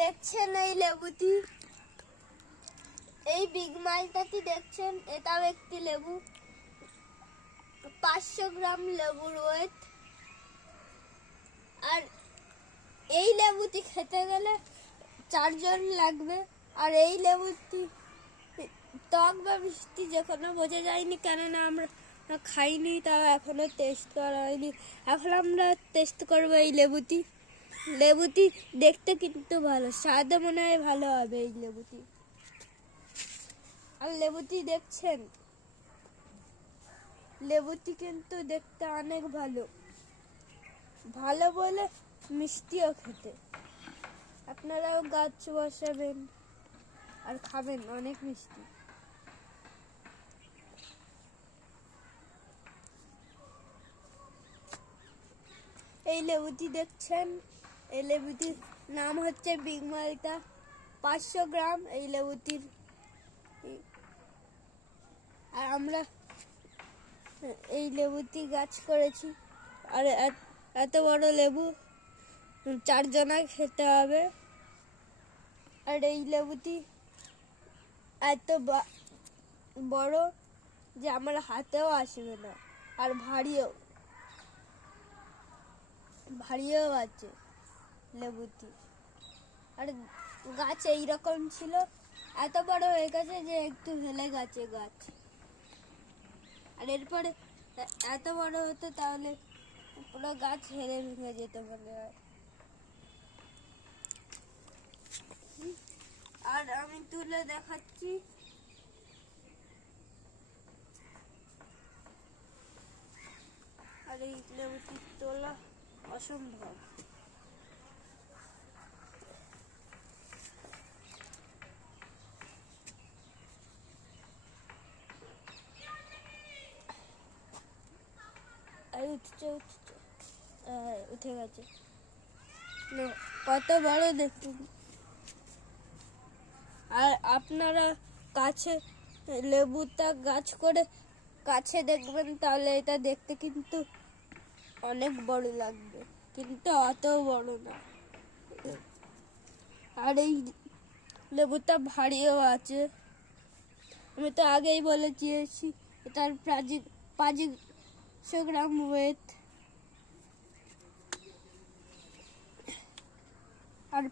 দেখছেন এই লেবুটি, এই বিগ মালটাটি দেখছেন, এটাও একটি লেবু। 500 গ্রাম লেবুর ওয়েট। আর এই লেবুটি খেতে গেলে 4 জন লাগবে। আর এই লেবুটি টক বা মিষ্টি যেকোনো বোঝা যায়নি, কেননা আমরা খাইনি, তাও এখনো টেস্ট করা হয়নি। এখন আমরা টেস্ট করবো এই লেবুটি। লেবুটি দেখতে কিন্তু ভালো, স্বাদে মনে হয় ভালো হবে এই লেবুটি। আর লেবুটি দেখছেন, লেবুটি কিন্তু দেখতে অনেক ভালো, ভালো বলে মিষ্টিও খেতে। আপনারাও গাছ বসাবেন আর খাবেন, অনেক মিষ্টি। এই লেবুটি দেখছেন, এই লেবুটির নাম হচ্ছে বিগ মালটা। 500 গ্রাম এই লেবুটির। আর আমরা এই লেবুটি গাছ করেছি। আর এত বড় লেবু 4 জনা খেতে হবে। আর এই লেবুটি এত বড় যে আমার হাতেও আসবে না। আর ভারীও আছে লেবুটি। আর গাছ এইরকম ছিল, এত বড় হয়ে গেছে যে একটু হেলে গেছে গাছ। আর এরপরে এত বড় হতো তাহলে পুরো গাছ হেলে ভেঙে যেত মনে হয়। আর আমি তুলে দেখাচ্ছি। আর এই লেবুটি তোলা অসম্ভব। আর উঠে গেছে, কত বড় দেখুন। আর আপনারা কাছে লেবুটা গাছ করে কাছে দেখবেন, তাহলে এটা দেখতে কিন্তু অনেক বড় লাগবে, কিন্তু অত বড় না। আর এই লেবুটা ভারীও আছে। আমি তো আগেই বলেছি এটার 500 গ্রাম ওয়েট। আর